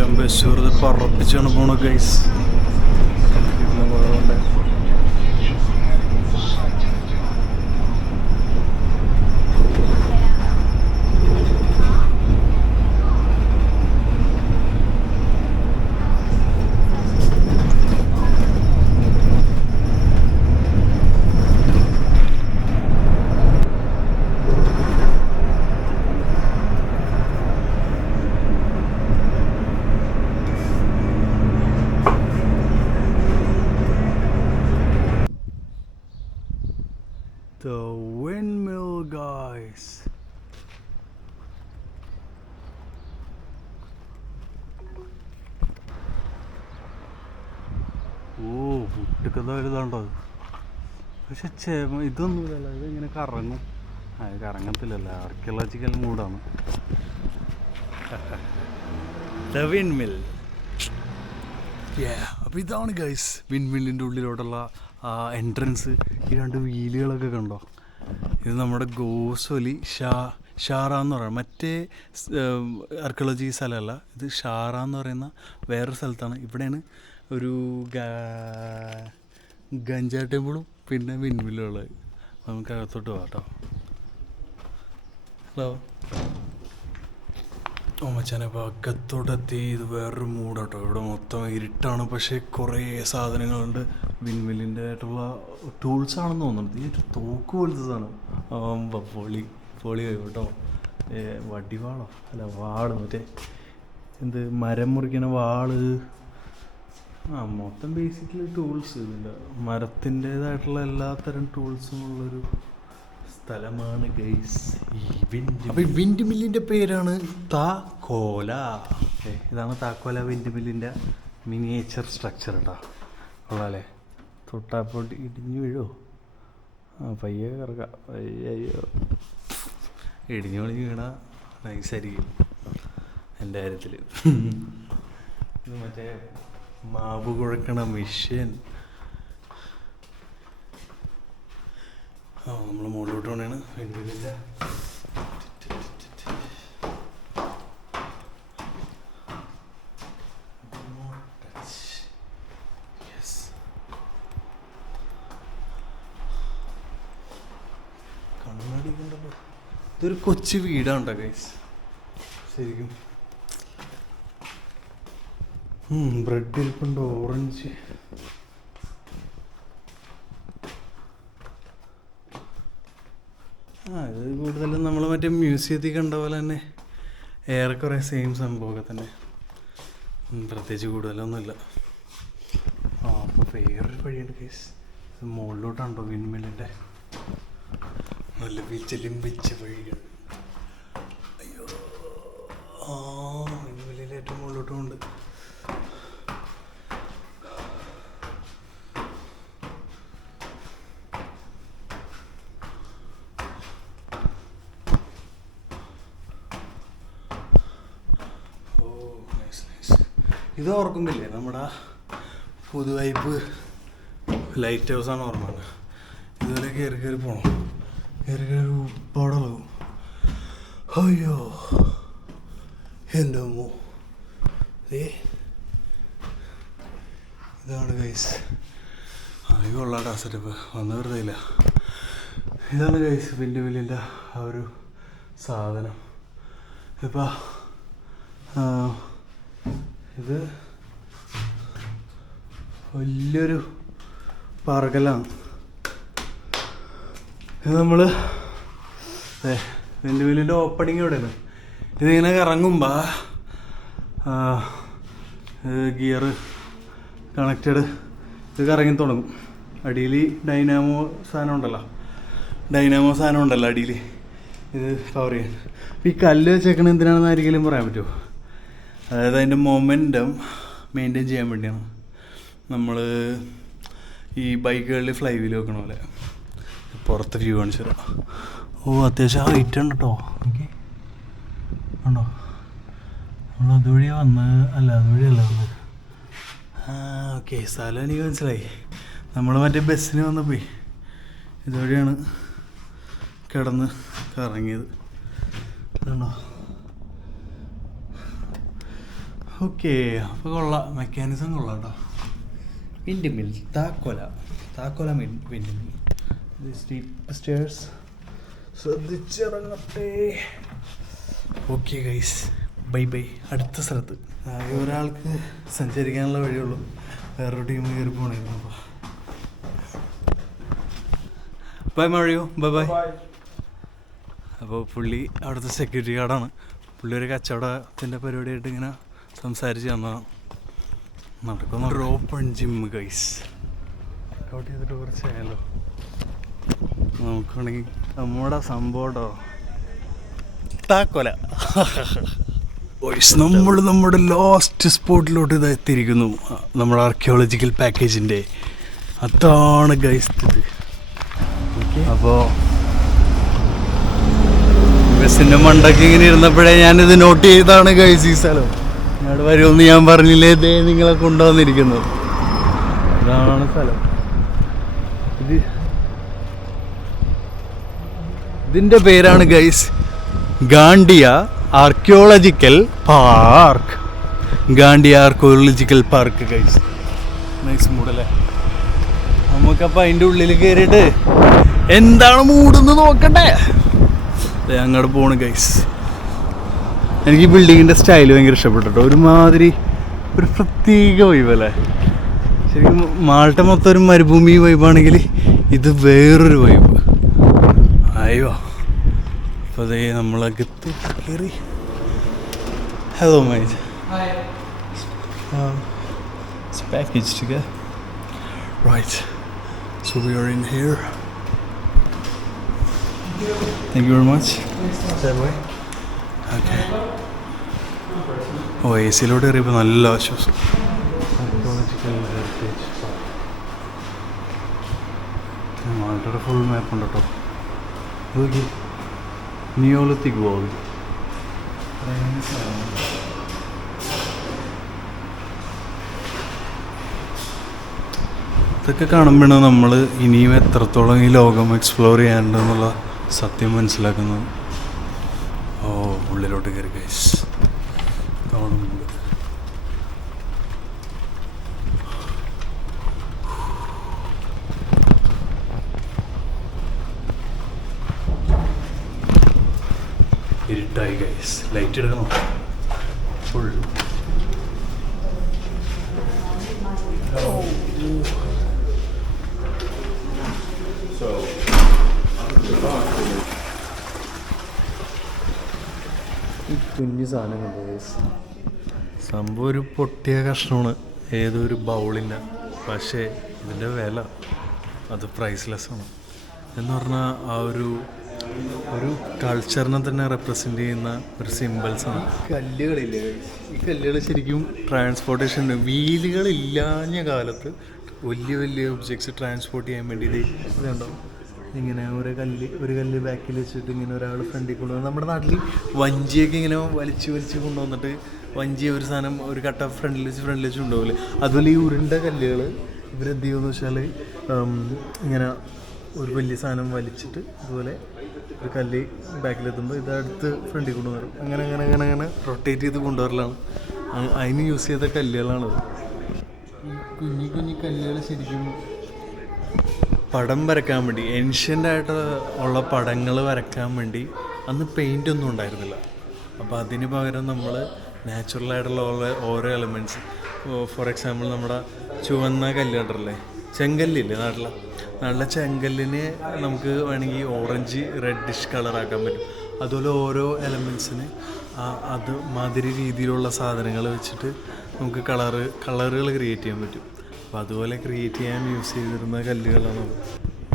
ചമ്പേശ്വർ പറപ്പിച്ചാണ് പോണ guys. The windmill, guys. പുട്ടൊക്കെ വലുതാണ്ടോ. പക്ഷെ ഇതൊന്നുമില്ലല്ലോ, ഇതിങ്ങനെ കറങ്ങും. അത് കറങ്ങത്തില്ലല്ലോ, ആർക്കിയോളജിക്കൽ മൂഡാണ്. The windmill. അപ്പോൾ ഇതാണ് ഗൈസ് വിൻമില്ലിൻ്റെ ഉള്ളിലോട്ടുള്ള എൻട്രൻസ്. ഈ രണ്ട് വീലുകളൊക്കെ കണ്ടോ. ഇത് നമ്മുടെ ഗോസൊലി ഷാറ എന്ന് പറയുന്നത് മറ്റേ ആർക്കിയോളജി സ്ഥലമല്ല, ഇത് ഷാറ എന്ന് പറയുന്ന വേറൊരു സ്ഥലത്താണ്. ഇവിടെയാണ് ഒരു ഗഞ്ച ടെമ്പിളും പിന്നെ വിൻമില്ലുള്ളത്. നമുക്ക് അകത്തോട്ട് പോകാം കേട്ടോ. ഹലോ മച്ചാനെ, അപ്പോൾ അകത്തോട്ടെത്തി. ഇത് വേറൊരു മൂടാട്ടോ. ഇവിടെ മൊത്തം ഇരുട്ടാണ്, പക്ഷേ കുറേ സാധനങ്ങളുണ്ട്. വിൻമില്ലിൻ്റെ ആയിട്ടുള്ള ടൂൾസാണെന്ന് തോന്നുന്നത്. ഈ ഒരു തോക്ക് പോലത്തെ സാധനം പൊളി കേട്ടോ. വടിവാളോ അല്ല, വാള്, മറ്റേ എന്ത് മരം മുറിക്കണ വാള്. മൊത്തം ബേസിക്കലി ടൂൾസ്. ഇതിൻ്റെ മരത്തിൻ്റേതായിട്ടുള്ള എല്ലാത്തരം ടൂൾസും ഉള്ളൊരു സ്ഥലമാണ് ഗൈസ് ഈ വിൻഡ്. അപ്പോൾ ഈ വിൻഡ് മില്ലിൻ്റെ പേരാണ് താക്കോല. ഇതാണ് താക്കോല വിൻഡ് മില്ലിൻ്റെ മിനിയേച്ചർ സ്ട്രക്ചർ കേട്ടോ. കൊള്ളാല്ലേ, തൊട്ടാപ്പോട്ട് ഇടിഞ്ഞു വീഴോ. പയ്യെ കിടക്കാം. അയ്യോ, ഇടിഞ്ഞു പൊളിഞ്ഞ് വീണ നൈസായിരിക്കും എൻ്റെ കാര്യത്തിൽ. ഇത് മറ്റേ മാവ് കുഴക്കണ മിഷ്യൻ. നമ്മൾ മുകളിലോട്ട് കൊണ്ടാണ് വിൻമില്ലിൻ്റെ. കണ്ണാടി കണ്ടല്ലോ. ഇതൊരു കൊച്ചു വീടാണ് ഗൈസ് ശരിക്കും. ബ്രെഡ് ഇരിപ്പുണ്ട്, ഓറഞ്ച്. ഇത് കൂടുതലും നമ്മൾ മറ്റേ മ്യൂസിയത്തിൽ കണ്ട പോലെ തന്നെ ഏറെക്കുറെ സെയിം സംഭവമൊക്കെ തന്നെ, പ്രത്യേകിച്ച് കൂടുതലൊന്നുമില്ല. അപ്പോൾ വേറൊരു വഴിയുണ്ട് കേസ്. ഇത് മുകളിലോട്ടാണോ വിൻമില്ലിൻ്റെ. നല്ല വിച്ചലും വെച്ച വഴികൾ. അയ്യോ, വിൻമില്ലിൻ്റെ ഏറ്റവും മുകളിലോട്ടും ഉണ്ട്. ഇത് ഓർക്കുന്നില്ലേ നമ്മുടെ പുതുവൈപ്പ് ലൈറ്റ് ഹൗസാണ് ഓർമ്മ. ഇതുപോലെ കയറി പോകണം. കയറി ഉപ്പാടാകും. അയ്യോ എൻ്റെ അമ്മോ. ഇതാണ് ഗൈസ്. ഇത് കൊള്ളാട്ടാ സെറ്റപ്പ്. വന്ന് വെറുതെ ഇല്ല. ഇതാണ് ഗൈസ് വിൻഡ് മില്ലിൻ്റെ ആ ഒരു സാധനം. ഇപ്പം ഇത് വലിയൊരു പറകലാണ്. ഇത് നമ്മൾ വിൻഡ് മില്ലിൻ്റെ ഓപ്പണിങ് ഇവിടെയാണ്. ഇതിങ്ങനെ കറങ്ങുമ്പോൾ ഗിയർ കണക്റ്റഡ് ഇത് കറങ്ങി തുടങ്ങും. അടിയിൽ ഡൈനാമോ സാധനം ഉണ്ടല്ലോ അടിയിൽ ഇത് പവർ ചെയ്യാൻ. ഈ കല്ല് വെച്ചേക്കണത് എന്തിനാണെന്ന് ആരെങ്കിലും പറയാൻ പറ്റുമോ? അതായത് അതിൻ്റെ മൊമെൻറ്റം മെയിൻറ്റെയിൻ ചെയ്യാൻ വേണ്ടിയാണ്. നമ്മൾ ഈ ബൈക്കുകളിൽ ഫ്ലൈ വീൽ വെക്കണ പോലെ. പുറത്ത് വ്യൂ കാണിച്ചു തരാം. അത്യാവശ്യം ഹൈറ്റ് ഉണ്ട് കേട്ടോ. എനിക്ക് ഉണ്ടോ, നമ്മൾ അതുവഴിയാണ് അതുവഴിയല്ല വന്നത്. ഓക്കെ, സ്ഥലം എനിക്ക് മനസ്സിലായി. നമ്മൾ മറ്റേ ബസ്സിന് വന്നപ്പോയി ഇതുവഴിയാണ് കിടന്ന് കറങ്ങിയത്. ഇതുണ്ടോ, ഓക്കെ, അപ്പോൾ കൊള്ളാം, മെക്കാനിസം കൊള്ളാം കേട്ടോ. വിൻഡ് മിൽ, താക്കോല വിൻഡ് മിൽ. സ്റ്റീപ്പ് സ്റ്റെയർസ്, ശ്രദ്ധിച്ചിറങ്ങട്ടെ. Okay guys, bye bye. അടുത്ത സ്ഥലത്ത് ആകെ ഒരാൾക്ക് സഞ്ചരിക്കാനുള്ള വഴിയുള്ളൂ, വേറൊരു ടീം കയറി പോകണമായിരുന്നു. അപ്പോൾ ബൈ മഴയോ, ബൈ ബൈ. അപ്പോൾ പുള്ളി അവിടുത്തെ സെക്യൂരിറ്റി ഗാർഡാണ്. പുള്ളി ഒരു കച്ചവടത്തിൻ്റെ പരിപാടിയായിട്ട് ഇങ്ങനെ സംസാരിച്ച് തന്നതാണ്. നടക്കുന്ന ഓപ്പൺ ജിം ഗൈസ്. വർക്കൗട്ട് ചെയ്തിട്ട് കുറച്ചായാലോ, നോക്കുകയാണെങ്കിൽ നമ്മുടെ സംഭവട്ടോ താക്കോല. നമ്മൾ നമ്മുടെ ലാസ്റ്റ് സ്പോട്ടിലോട്ട് ഇത് എത്തിയിരിക്കുന്നു, നമ്മുടെ ആർക്കിയോളജിക്കൽ പാക്കേജിൻ്റെ. അതാണ് ഗൈസ് ഇത്. അപ്പോൾ ബസ്സിൻ്റെ മണ്ടൊക്കെ ഇങ്ങനെ ഇരുന്നപ്പോഴേ ഞാനിത് നോട്ട് ചെയ്താണ് ഗൈസ്. ഈ സ്ഥലം ഇവിടെ വരുമെന്ന് ഞാൻ പറഞ്ഞില്ലേ, ഇതേ നിങ്ങളെ കൊണ്ടുവന്നിരിക്കുന്നത്. ഇതാണ് സ്ഥലം. ഇതിൻ്റെ പേരാണ് guys Ggantija archaeological park. Ggantija archaeological park guys. Nice മൂടല്ലേ. നമുക്കപ്പോൾ അതിൻ്റെ ഉള്ളിൽ കയറിയിട്ട് എന്താണ് മൂടെന്ന് നോക്കണ്ടേ. അങ്ങോട്ട് പോണ് ഗൈസ്. എനിക്ക് ഈ ബിൽഡിങ്ങിൻ്റെ സ്റ്റൈൽ ഭയങ്കര ഇഷ്ടപ്പെട്ടു. ഒരുമാതിരി ഒരു പ്രത്യേക വൈബല്ലേ. ശരിക്കും മാൾട്ട മൊത്തം ഒരു മരുഭൂമി വൈബാണെങ്കിൽ ഇത് വേറൊരു വൈബ്. അയ്യോ, അപ്പോൾ അതേ നമ്മളകത്ത് കയറി. Hello might, it's packaged together. Right, so we are in here. Thank you very much. That way. Okay. ഓ, എ സിയിലോട്ട് കയറിയപ്പോൾ നല്ല ആശ്വാസം. ആർക്കിയോളജിക്കൽ ഹെറിറ്റേജ് മാൾട്ടയുടെ ഫുൾ മാപ്പ് ഉണ്ട് കേട്ടോ. നോക്കി, നിയോളിത്തിക് വാൾ. ഇതൊക്കെ കാണുമ്പോഴാണ് നമ്മൾ ഇനിയും എത്രത്തോളം ഈ ലോകം എക്സ്പ്ലോർ ചെയ്യാനുണ്ടെന്നുള്ള സത്യം മനസ്സിലാക്കുന്നത്. ഓ, ഉള്ളിലോട്ട് കയറി ഗൈസ്. ഇരുട്ടായി ഗൈസ്, ലൈറ്റ് എടുക്കണം ഫുൾ. കുഞ്ഞു സാധനങ്ങളുണ്ട് ഗൈസ്. സംഭവം ഒരു പൊട്ടിയ കഷ്ണമാണ്, ഏതൊരു ബൗളില്ല. പക്ഷേ ഇതിൻ്റെ വില അത് പ്രൈസ്ലെസ്സാണ്. എന്ന് പറഞ്ഞാൽ ആ ഒരു കൾച്ചറിനെ തന്നെ റെപ്രസെൻ്റ് ചെയ്യുന്ന ഒരു സിമ്പിൾസാണ്. കല്ലുകളില്ലേ, ഈ കല്ലുകൾ ശരിക്കും ട്രാൻസ്പോർട്ടേഷൻ, വീലുകളില്ലാഞ്ഞ കാലത്ത് വലിയ വലിയ ഒബ്ജക്ട്സ് ട്രാൻസ്പോർട്ട് ചെയ്യാൻ വേണ്ടി ഇതുണ്ടോ ഇങ്ങനെ ഒരു കല്ല് ബാക്കിൽ വെച്ചിട്ട് ഇങ്ങനെ ഒരാൾ ഫ്രണ്ടിൽ കൊണ്ടുവന്ന്. നമ്മുടെ നാട്ടിൽ വഞ്ചിയൊക്കെ ഇങ്ങനെ വലിച്ച് കൊണ്ടുവന്നിട്ട് വഞ്ചി ഒരു സാധനം ഒരു കട്ട ഫ്രണ്ടിൽ വെച്ച് കൊണ്ടുപോകില്ലേ, അതുപോലെ ഈ ഉരുണ്ട കല്ലുകൾ ഇവരെന്ത് ചെയ്യുമെന്ന് വെച്ചാൽ ഇങ്ങനെ ഒരു വലിയ സാധനം വലിച്ചിട്ട് അതുപോലെ ഒരു കല്ല് ബാക്കിലെത്തുമ്പോൾ ഇതടുത്ത് ഫ്രണ്ടിൽ കൊണ്ടുവരും. അങ്ങനെ റൊട്ടേറ്റ് ചെയ്ത് കൊണ്ടുവരലാണ്. അതിന് യൂസ് ചെയ്ത കല്ലുകളാണത്. ഈ കുഞ്ഞി കല്ലുകൾ ശരിക്കും പടം വരയ്ക്കാൻ വേണ്ടി, ഏൻഷ്യൻ്റായിട്ട് ഉള്ള പടങ്ങൾ വരയ്ക്കാൻ വേണ്ടി അന്ന് പെയിൻ്റ് ഒന്നും ഉണ്ടായിരുന്നില്ല. അപ്പോൾ അതിന് പകരം നമ്മൾ നാച്ചുറലായിട്ടുള്ള ഓരോ എലമെൻറ്റ്സ്, ഫോർ എക്സാമ്പിൾ നമ്മുടെ ചുവന്ന കല്ല് കണ്ടല്ലേ, ചെങ്കല്ലില്ലേ നാട്ടിലെ ചെങ്കല്ലിന് നമുക്ക് വേണമെങ്കിൽ ഓറഞ്ച് റെഡിഷ് കളറാക്കാൻ പറ്റും. അതുപോലെ ഓരോ എലമെൻറ്റ്സിന് അത് മാതിരി രീതിയിലുള്ള സാധനങ്ങൾ വെച്ചിട്ട് നമുക്ക് കളറുകൾ ക്രിയേറ്റ് ചെയ്യാൻ പറ്റും. അപ്പോൾ അതുപോലെ ക്രിയേറ്റ് ചെയ്യാൻ യൂസ് ചെയ്തിരുന്ന കല്ലുകളാണ്.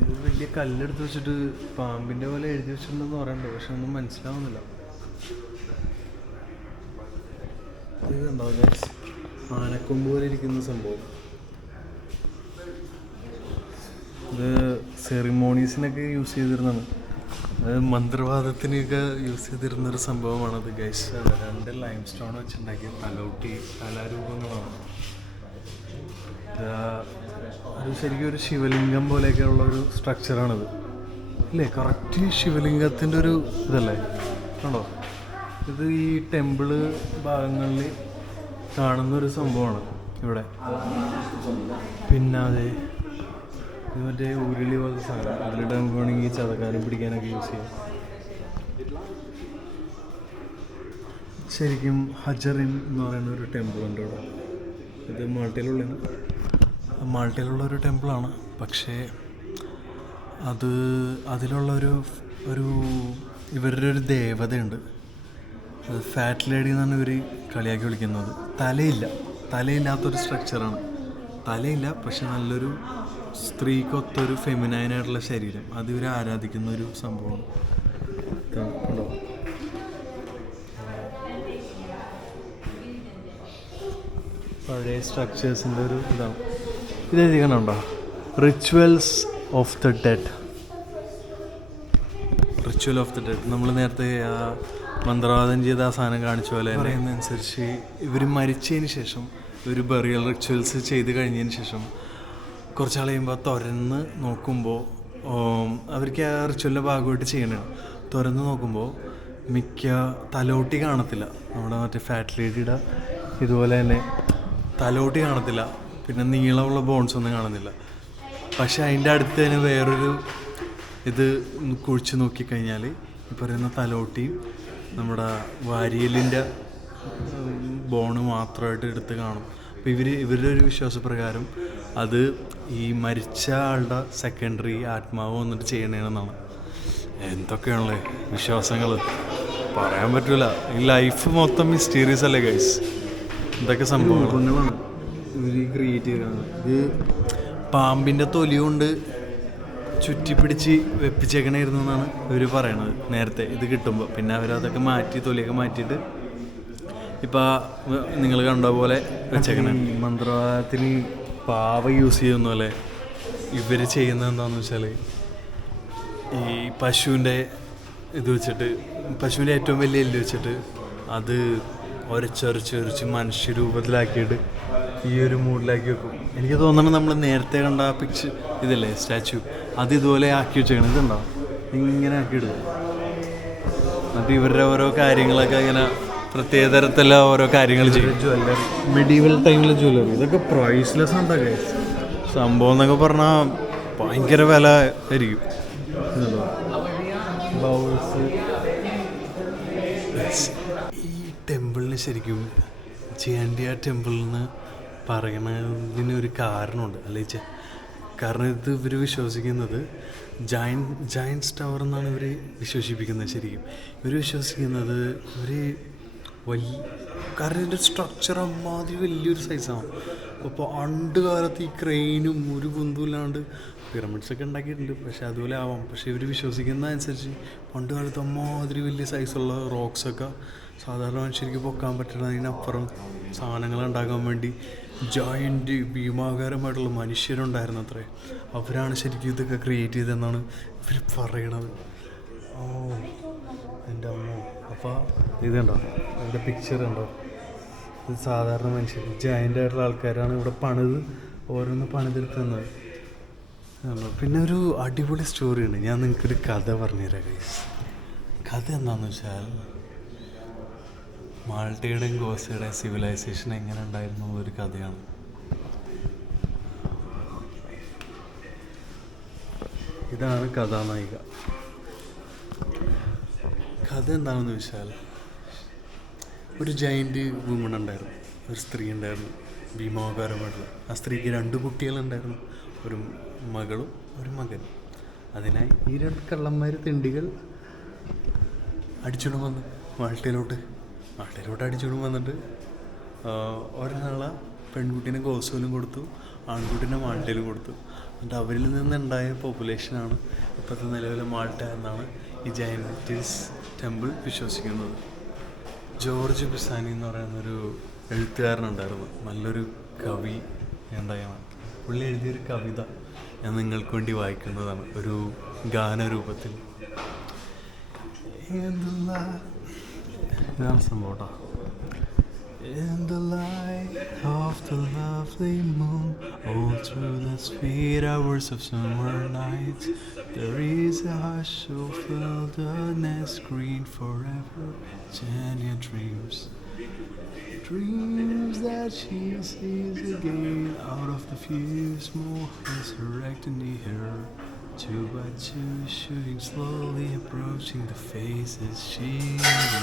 ഇത് വലിയ കല്ലെടുത്ത് വെച്ചിട്ട് പാമ്പിൻ്റെ പോലെ എഴുതി വെച്ചിട്ടുണ്ടെന്ന് പറയണ്ടേ, പക്ഷെ ഒന്നും മനസ്സിലാവുന്നില്ല. ഇത് കണ്ടോ ഗൈസ്, ആനക്കൊമ്പ് പോലെ ഇരിക്കുന്ന സംഭവം. ഇത് സെറിമോണീസിനൊക്കെ യൂസ് ചെയ്തിരുന്നതാണ്. അത് മന്ത്രവാദത്തിനൊക്കെ യൂസ് ചെയ്തിരുന്നൊരു സംഭവമാണത് ഗൈസ്. 2 ലൈം സ്റ്റോൺ വെച്ചുണ്ടാക്കിയ കലാരൂപങ്ങളാണ്. അത് ശരിക്കും ഒരു ശിവലിംഗം പോലെയൊക്കെ ഉള്ള ഒരു സ്ട്രക്ചറാണിത് അല്ലേ? കറക്റ്റ് ശിവലിംഗത്തിൻ്റെ ഒരു ഇതല്ലേ കണ്ടോ? ഇത് ഈ ടെമ്പിള് ഭാഗങ്ങളിൽ കാണുന്നൊരു സംഭവമാണ് ഇവിടെ. പിന്നെ അതെ ഇത് മറ്റേ ഉരുളി പോലത്തെ സാധനം, അതിലിട്ട് നമുക്ക് വേണമെങ്കിൽ ചതക്കാനും പിടിക്കാനൊക്കെ യൂസ് ചെയ്യാം. ശരിക്കും ഹജറിൻ എന്ന് പറയുന്ന ഒരു ടെമ്പിൾ ഉണ്ട് ഇവിടെ. ഇത് മാൾട്ടയിലുള്ള ഒരു ടെമ്പിളാണ്. പക്ഷേ അതിലുള്ളൊരു ഇവരുടെ ഒരു ദേവതയുണ്ട്. അത് ഫാറ്റ് ലേഡി എന്നാണ് ഇവർ കളിയാക്കി വിളിക്കുന്നത്. തലയില്ലാത്തൊരു സ്ട്രക്ചറാണ്. തലയില്ല, പക്ഷെ നല്ലൊരു സ്ത്രീക്കൊത്തൊരു ഫെമിനൈനായിട്ടുള്ള ശരീരം. അത് ഇവർ ആരാധിക്കുന്ന ഒരു സംഭവമാണ്. ഉണ്ടോ? പഴയ സ്ട്രക്ചേഴ്സിൻ്റെ ഒരു ഇതാണ്. ഇത് എഴുതിക്കണുണ്ടോ? Rituals of the dead. Ritual of the dead. നമ്മൾ നേരത്തെ ആ മന്ത്രവാദം ചെയ്ത ആ സാധനം കാണിച്ച പോലെ പറയുന്നതനുസരിച്ച് ഇവർ മരിച്ചതിന് ശേഷം ഒരു ബറിയൽ റിച്വൽസ് ചെയ്ത് കഴിഞ്ഞതിന് ശേഷം കുറച്ചാൾ കഴിയുമ്പോൾ തുറന്ന് നോക്കുമ്പോൾ അവർക്ക് ആ റിച്വലിൻ്റെ ഭാഗമായിട്ട് ചെയ്യണതാണ്. തുറന്ന് നോക്കുമ്പോൾ മിക്ക തലോട്ടി കാണത്തില്ല. നമ്മുടെ മറ്റേ ഫാറ്റ് ലേഡിയുടെ ഇതുപോലെ തന്നെ തലോട്ടി കാണത്തില്ല. പിന്നെ നീളമുള്ള ബോൺസ് ഒന്നും കാണുന്നില്ല. പക്ഷെ അതിൻ്റെ അടുത്ത് തന്നെ വേറൊരു ഇത് കുഴിച്ച് നോക്കിക്കഴിഞ്ഞാൽ ഈ പറയുന്ന തലോട്ടിയും നമ്മുടെ വാരിയലിൻ്റെ ബോണ് മാത്രമായിട്ട് എടുത്ത് കാണും. അപ്പോൾ ഇവരുടെ ഒരു വിശ്വാസപ്രകാരം അത് ഈ മരിച്ച ആളുടെ സെക്കൻഡറി ആത്മാവ് വന്നിട്ട് ചെയ്യണേണെന്നാണ്. എന്തൊക്കെയാണല്ലേ വിശ്വാസങ്ങൾ, പറയാൻ പറ്റില്ല. ഈ ലൈഫ് മൊത്തം മിസ്റ്റീരിയസ് അല്ലേ ഗൈസ്? ഇതൊക്കെ സംഭവങ്ങളാണ് ഇവർ ക്രിയേറ്റ് ചെയ്തതാണ്. ഇത് പാമ്പിൻ്റെ തൊലി കൊണ്ട് ചുറ്റിപ്പിടിച്ച് വെപ്പിച്ചേക്കണായിരുന്നു എന്നാണ് ഇവർ പറയണത് നേരത്തെ ഇത് കിട്ടുമ്പോൾ. പിന്നെ അവരതൊക്കെ മാറ്റി തൊലിയൊക്കെ മാറ്റിയിട്ട് ഇപ്പം നിങ്ങൾ കണ്ട പോലെ വെച്ചേക്കണ. മന്ത്രവാദത്തിന് പാവ യൂസ് ചെയ്യുന്ന പോലെ ഇവർ ചെയ്യുന്നത് എന്താണെന്ന് വെച്ചാൽ ഈ പശുവിൻ്റെ ഇത് വെച്ചിട്ട്, പശുവിൻ്റെ ഏറ്റവും വലിയ എല്ല് വെച്ചിട്ട് അത് ഒരച്ചൊരച്ചൊരച്ച് മനുഷ്യരൂപത്തിലാക്കിയിട്ട് ഈ ഒരു മൂഡിലാക്കി വെക്കും. എനിക്ക് തോന്നുന്നത് നമ്മൾ നേരത്തെ കണ്ട ആ പിക്ചർ ഇതില്ലേ സ്റ്റാച്ചു, അത് ഇതുപോലെ ആക്കി വെച്ചേക്കണം. ഇതുണ്ടാവും ഇങ്ങനെ ആക്കിയിടുക. എന്നിട്ട് ഇവരുടെ ഓരോ കാര്യങ്ങളൊക്കെ ഇങ്ങനെ പ്രത്യേക തരത്തിലുള്ള ഓരോ കാര്യങ്ങൾ ചെയ്യും. ജ്വല്ലറി, മെഡീവൽ ടൈമിലെ ജ്വല്ലറി, ഇതൊക്കെ പ്രൈസ്ലെസ് ഉണ്ടാകെ സംഭവം എന്നൊക്കെ പറഞ്ഞാൽ ഭയങ്കര വില ആയിരിക്കും. ബൗൾസ്. ഈ ടെമ്പിളിന് ശരിക്കും ജാൻഡിയ ടെമ്പിളിൽ നിന്ന് പറയണതിനൊരു കാരണമുണ്ട് അല്ലേ? കാരണം ഇത് ഇവർ വിശ്വസിക്കുന്നത് ജയൻസ് ടവർ എന്നാണ് ഇവർ വിശ്വസിപ്പിക്കുന്നത്. ശരിക്കും ഇവർ വിശ്വസിക്കുന്നത് കാരണം ഇതിൻ്റെ സ്ട്രക്ചർ അമ്മാതിരി വലിയൊരു സൈസാണ്. അപ്പോൾ പണ്ട് കാലത്ത് ഈ ക്രെയിനും ഒരു കുന്തുമില്ലാണ്ട് പിരമിഡ്സൊക്കെ ഉണ്ടാക്കിയിട്ടുണ്ട്. പക്ഷേ അതുപോലെ ആവാം. പക്ഷേ ഇവർ വിശ്വസിക്കുന്ന അനുസരിച്ച് പണ്ട് കാലത്ത് അമ്മാതിരി വലിയ സൈസുള്ള റോക്സൊക്കെ സാധാരണ മനുഷ്യർക്ക് പൊക്കാൻ പറ്റുന്നതിനപ്പുറം സാധനങ്ങൾ ഉണ്ടാക്കാൻ വേണ്ടി ജോയിൻ്റ് ഭീമാകാരമായിട്ടുള്ള മനുഷ്യരുണ്ടായിരുന്നു അത്രേ. അവരാണ് ശരിക്കും ഇതൊക്കെ ക്രിയേറ്റ് ചെയ്തതെന്നാണ് ഇവർ പറയണത്. ഓ എൻ്റെ അമ്മോ. അപ്പോൾ ഇതുണ്ടോ, ഇവിടെ പിക്ചർ ഉണ്ടോ? ഇത് സാധാരണ മനുഷ്യർ, ജയൻ്റ് ആയിട്ടുള്ള ആൾക്കാരാണ് ഇവിടെ ഓരോന്ന് പണിതെടുക്കുന്നത്. പിന്നെ ഒരു അടിപൊളി സ്റ്റോറിയുണ്ട്. ഞാൻ നിങ്ങൾക്കൊരു കഥ പറഞ്ഞുതരാം ഗൈസ്. കഥ എന്താണെന്ന് വെച്ചാൽ മാൾട്ടയുടെയും ഗോസയുടെയും സിവിലൈസേഷൻ എങ്ങനെ ഉണ്ടായിരുന്നു എന്നൊരു കഥയാണ്. ഇതാണ് കഥാനായിക. കഥ എന്താണെന്ന് വെച്ചാൽ ഒരു ജയൻ്റ് വുമൺ ഉണ്ടായിരുന്നു, ഒരു സ്ത്രീ ഉണ്ടായിരുന്നു, ഭീമാകാരമായിട്ടുള്ള. ആ സ്ത്രീക്ക് 2 കുട്ടികളുണ്ടായിരുന്നു, ഒരു മകളും ഒരു മകനും. അതിനായി ഈ 2 കള്ളന്മാർ തിണ്ടികൾ അടിച്ചുകൊണ്ട് വന്നു മാൾട്ടയിലോട്ട് അടിച്ചുകൊണ്ട് വന്നിട്ട് ഒരാളെ പെൺകുട്ടീനെ ഗോസയിലും കൊടുത്തു, ആൺകുട്ടീനെ മാൾട്ടയിലും കൊടുത്തു. എന്നിട്ട് അവരിൽ നിന്നുണ്ടായ പോപ്പുലേഷനാണ് ഇപ്പോഴത്തെ നിലവിലെ മാൾട്ട എന്നാണ് ഈ ജയൻറ്റീസ് ടെമ്പിൾ വിശ്വസിക്കുന്നത്. ജോർജ് പിസാനി എന്ന് പറയുന്നൊരു എഴുത്തുകാരനുണ്ടായിരുന്നു, നല്ലൊരു കവി ഉണ്ടായാണ്. പുള്ളി എഴുതിയൊരു കവിത ഞാൻ നിങ്ങൾക്ക് വേണ്ടി വായിക്കുന്നതാണ് ഒരു ഗാനരൂപത്തിൽ. ഇതാണ് സംഭവം കേട്ടോ. In the light of the lovely moon, all through the sweet hours of summer nights, there is a hush of wilderness green forever, Jania dreams. dreams that she sees again. Out of the few small resurrecting the air. Two by two, shooting slowly, approaching the faces she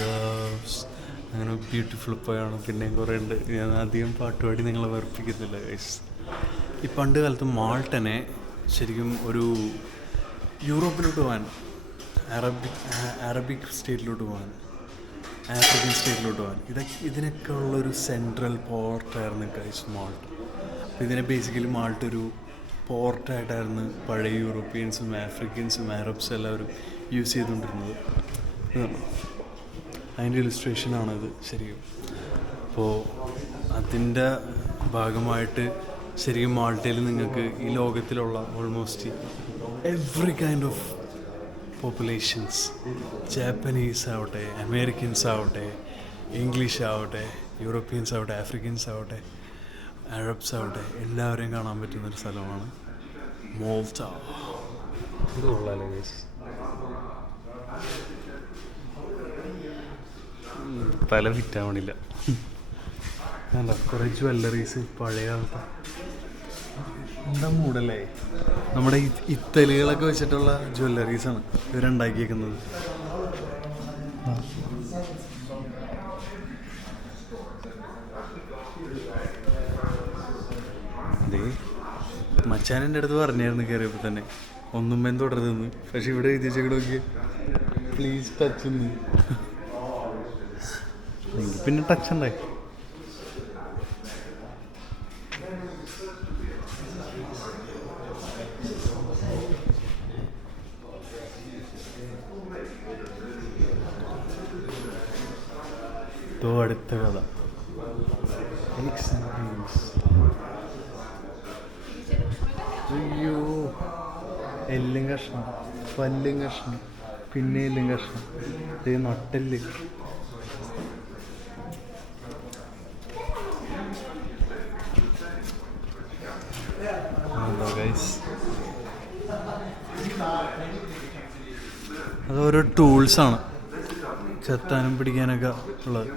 loves. അങ്ങനെ beautiful പോയാണ്. പിന്നെയും കുറേ ഉണ്ട്. ഞാൻ അധികം പാട്ടുപാടി നിങ്ങളെ വെറുപ്പിക്കുന്നില്ല guys. ഈ പണ്ട് കാലത്ത് മാൾട്ടനെ ശരിക്കും ഒരു യൂറോപ്പിലോട്ട് പോകാൻ, അറബിക് സ്റ്റേറ്റിലോട്ട് പോകാൻ, ആഫ്രിക്കൻ സ്റ്റേറ്റിലോട്ട് പോകാൻ, ഇതിനൊക്കെ ഉള്ളൊരു സെൻട്രൽ പോർട്ടായിരുന്നു ഗൈസ് മാൾട്ട്. അപ്പോൾ ഇതിനെ ബേസിക്കലി മാൾട്ട് ഒരു പോർട്ടായിട്ടായിരുന്നു പഴയ യൂറോപ്യൻസും ആഫ്രിക്കൻസും അറബ്സും എല്ലാവരും യൂസ് ചെയ്തുകൊണ്ടിരുന്നത്. അതിൻ്റെ ഇലിസ്ട്രേഷനാണിത് ശരിക്കും. അപ്പോൾ അതിൻ്റെ ഭാഗമായിട്ട് ശരിക്കും മാൾട്ടയിൽ നിങ്ങൾക്ക് ഈ ലോകത്തിലുള്ള almost every kind of populations, Japanese ആവട്ടെ, അമേരിക്കൻസ് ആവട്ടെ, ഇംഗ്ലീഷ് ആവട്ടെ, യൂറോപ്യൻസ് ആവട്ടെ, ആഫ്രിക്കൻസ് ആവട്ടെ, അറബ്സ് ആവട്ടെ, എല്ലാവരെയും കാണാൻ പറ്റുന്നൊരു സ്ഥലമാണ് മോൾട്ട. ഇത് കൊള്ളാലേ ഗൈസ്. തല ഫിറ്റാവണില്ല. വേണ്ട, കുറേ ജ്വല്ലറീസ് പഴയ കാലത്ത്. എന്താ മൂടല്ലേ, നമ്മുടെ ഇത്തലികളൊക്കെ വെച്ചിട്ടുള്ള ജ്വല്ലറീസാണ് ഇവരുണ്ടാക്കിയേക്കുന്നത്. അതേ മച്ചാനെൻ്റെ അടുത്ത് പറഞ്ഞായിരുന്നു കയറിയപ്പോൾ തന്നെ ഒന്നും തുടരുതെന്ന്. പക്ഷെ ഇവിടെ എഴുതിച്ചൊക്കെ പ്ലീസ് ടച്ച് ഒന്ന്. പിന്നെ ടച്ച് ഉണ്ടായി. അടുത്ത കഥ അയ്യോ, എല്ലും കഷ്ണം, പല്ലും കഷ്ണം, പിന്നെ എല്ലും കഷ്ണം, ഇത് നട്ടെല്ല്. അത് ഓരോ ടൂൾസാണ് ചെത്താനും പിടിക്കാനൊക്കെ ഉള്ളത്.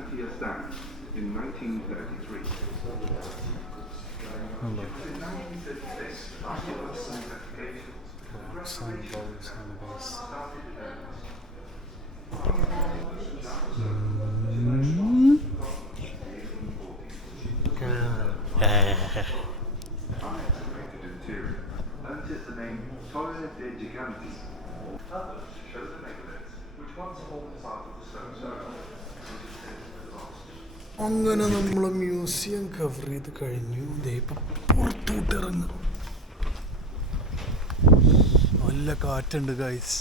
അങ്ങനെ നമ്മൾ മ്യൂസിയം കവർ ചെയ്ത് കഴിഞ്ഞു. ഇപ്പം പുറത്തോട്ട് ഇറങ്ങും. നല്ല കാറ്റുണ്ട് ഗൈസ്.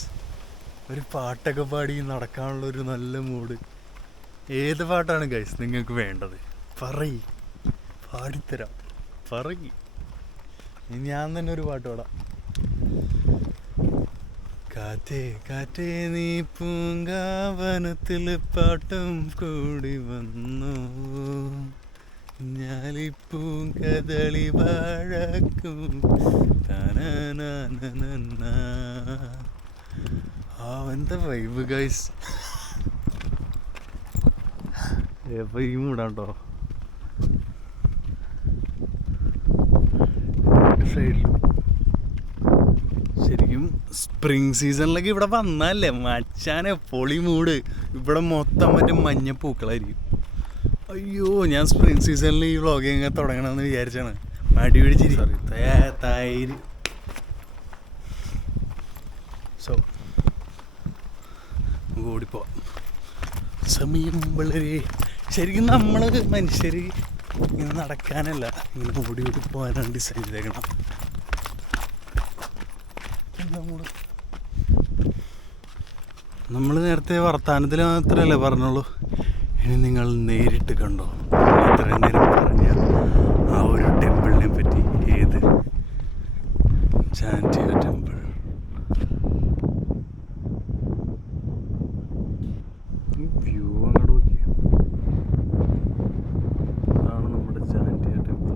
ഒരു പാട്ടൊക്കെ പാടി നടക്കാനുള്ളൊരു നല്ല മൂഡ്. ഏത് പാട്ടാണ് ഗൈസ് നിങ്ങൾക്ക് വേണ്ടത്? പറയ്, പാടിത്തരാം. പറയ്, ഞാൻ തന്നെ ഒരു പാട്ട് പാടാം. കാറ്റേ കാറ്റേ നീ പൂങ്കാവനത്തിൽ പാട്ടം കൂടി വന്നു, ഞാലിപ്പൂങ്കദളി വാഴക്കും എന്താ വൈബ് ഗൈസ്. എപ്പോൾ ഈ മൂടാണ്ടോ സൈഡിൽ. ശരിക്കും സ്പ്രിങ് സീസണിലൊക്കെ ഇവിടെ വന്നാലേ മച്ചാനെ പൊളി മൂട്. ഇവിടെ മൊത്തം മറ്റേ മഞ്ഞ പൂക്കളായിരിക്കും. അയ്യോ, ഞാൻ സ്പ്രിങ് സീസണിൽ ഈ വ്ളോഗിങ് തുടങ്ങണമെന്ന് വിചാരിച്ചാണ്. മടി പിടിച്ചിരി തൈര്. സോ ഓടിപ്പോവാം. സമയം വളരെ ശരിക്കും നമ്മൾ മനുഷ്യർ ഇങ്ങനെ നടക്കാനല്ല, ഇങ്ങനെ ഓടി പോകാനാണ് ഡിസൈൻ ചെയ്തേക്കണം. നമ്മൾ നേരത്തെ വർത്താനത്തിൽ മാത്രമല്ലേ പറഞ്ഞോളൂ, ഇനി നിങ്ങൾ നേരിട്ട് കണ്ടോ. ഇത്രയും നേരം പറഞ്ഞ ആ ഒരു ടെമ്പിളിനെ പറ്റി. ഏത്? ചാൻറ്റിയ ടെമ്പിൾ. വ്യൂ അങ്ങോട്ട് നോക്കി. അതാണ് നമ്മുടെ ചാൻറ്റിയ ടെമ്പിൾ.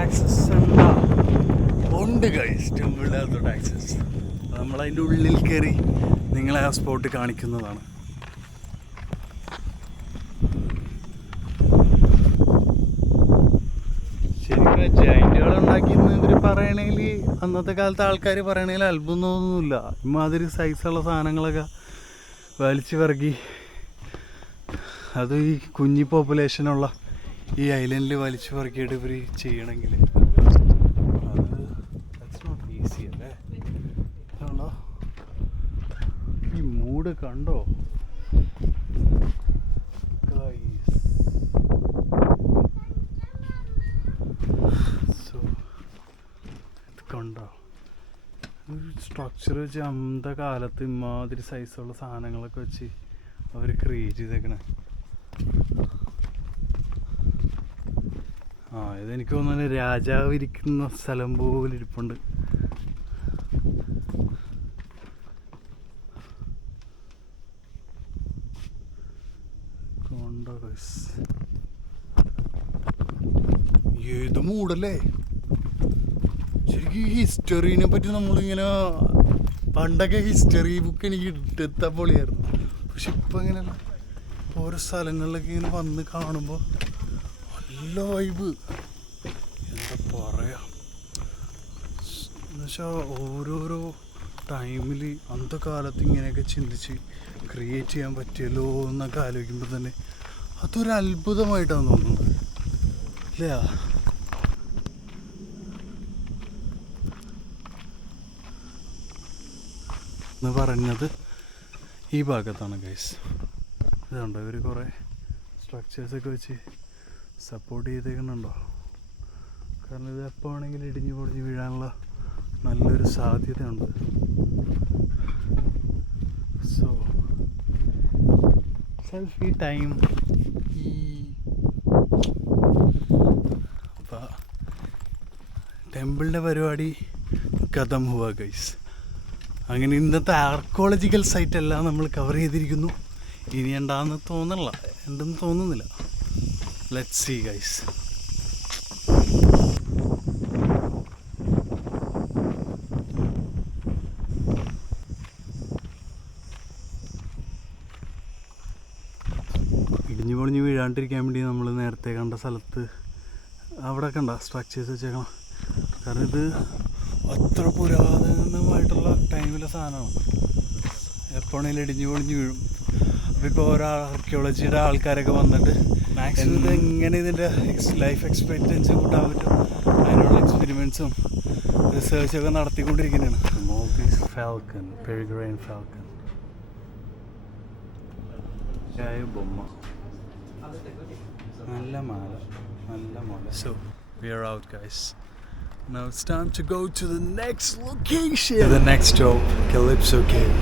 ആക്സസ് ഉണ്ടോ? ഉണ്ട് ഗൈസ്, ടെമ്പിളിൻ്റെ അകത്തോട്ട് ആക്സസ്. നമ്മളതിൻ്റെ ഉള്ളിൽ കയറി നിങ്ങളെ ആ സ്പോട്ട് കാണിക്കുന്നതാണ്. ശരിക്കും ജൈൻറ്റുകൾ ഉണ്ടാക്കിയെന്ന് ഇവർ പറയണേൽ, അന്നത്തെ കാലത്തെ ആൾക്കാർ പറയണേൽ അത്ഭുതമൊന്നുമില്ല. ഇമാതിരി സൈസുള്ള സാധനങ്ങളൊക്കെ വലിച്ചു പിറക്കി, അത് ഈ കുഞ്ഞി പോപ്പുലേഷനുള്ള ഈ ഐലൻഡിൽ വലിച്ചു പിറക്കിയിട്ട് ഇവർ ചെയ്യണമെങ്കിൽ അത് ഈസി അല്ലേ? കണ്ടോ ഈ മൂഡ് കണ്ടോ? കണ്ടോ ഒരു സ്ട്രക്ചർ വെച്ച് അന്നത്തെ കാലത്ത് ഇമാതിരി സൈസുള്ള സാധനങ്ങളൊക്കെ വെച്ച് അവർ ക്രിയേറ്റ് ചെയ്തേക്കണേ. ഇതെനിക്ക് തോന്നുന്നു രാജാവ് ഇരിക്കുന്ന സ്ഥലം പോലെ ഇരിപ്പുണ്ട്. ഏത് മൂടല്ലേ ശരിക്കും. ഈ ഹിസ്റ്ററീനെ പറ്റി നമ്മളിങ്ങനെ പണ്ടൊക്കെ ഹിസ്റ്ററി ബുക്ക് എനിക്ക് എടുത്താൽ പൊളിയായിരുന്നു. പക്ഷെ ഇപ്പം ഇങ്ങനെയല്ല, ഓരോ സ്ഥലങ്ങളിലൊക്കെ ഇങ്ങനെ വന്ന് കാണുമ്പോൾ നല്ല വൈബ്. എന്താ പറയാ എന്നുവെച്ചാൽ ഓരോരോ ടൈമിൽ അന്നത്തെ കാലത്ത് ഇങ്ങനെയൊക്കെ ചിന്തിച്ച് ക്രിയേറ്റ് ചെയ്യാൻ പറ്റിയല്ലോ എന്നൊക്കെ ആലോചിക്കുമ്പോൾ തന്നെ അതൊരു അത്ഭുതമായിട്ടാണ് തോന്നുന്നത് ഇല്ല? എന്ന് പറഞ്ഞത് ഈ ഭാഗത്താണ് ഗൈസ്. ഇതുണ്ടോ ഇവർ കുറേ സ്ട്രക്ചേഴ്സൊക്കെ വെച്ച് സപ്പോർട്ട് ചെയ്തേക്കുന്നുണ്ടോ? കാരണം ഇത് എപ്പോൾ ആണെങ്കിലും ഇടിഞ്ഞു പൊടിഞ്ഞ് വീഴാനുള്ള നല്ലൊരു സാധ്യതയുണ്ട്. So selfie time. അപ്പം ടെമ്പിളിൻ്റെ പരിപാടി ഖതം ഹുവ ഗൈസ്. അങ്ങനെ ഇന്നത്തെ ആർക്കോളജിക്കൽ സൈറ്റ് എല്ലാം നമ്മൾ കവർ ചെയ്തിരിക്കുന്നു. ഇനി ഉണ്ടെന്ന് തോന്നുന്നില്ല. Let's see guys. ഇടിഞ്ഞു പൊളിഞ്ഞ് വീഴാണ്ടിരിക്കാൻ വേണ്ടി നമ്മൾ നേരത്തെ കണ്ട സ്ഥലത്ത് അവിടെ കണ്ട സ്ട്രക്ചേഴ്സ് വെച്ചേക്കണം. കാരണം ഇത് അത്ര പുരാതനമായിട്ടുള്ള ടൈമിലെ സാധനമാണ്. എപ്പോഴെങ്കിലും ഇടിഞ്ഞു പൊളിഞ്ഞ് വീഴും. അപ്പോൾ ഇപ്പോൾ ഓരോ ആർക്കിയോളജിയുടെ ആൾക്കാരൊക്കെ വന്നിട്ട് മാക്സിമം ഇത് എങ്ങനെ ഇതിൻ്റെ ലൈഫ് എക്സ്പെക്റ്റൻസി കൂട്ടാൻ പറ്റും അതിനുള്ള എക്സ്പെരിമെൻറ്റ്സും റിസേർച്ചൊക്കെ നടത്തിക്കൊണ്ടിരിക്കുന്നതാണ്. മോൾട്ടീസ് ഫാൽക്കൺ, പെരിഗ്രൈൻ ഫാൽക്കൺ, ബൊമ്മ, നല്ല മാല. So we are out guys. Now it's time to go to the next location. The next stop, Calypso Cave.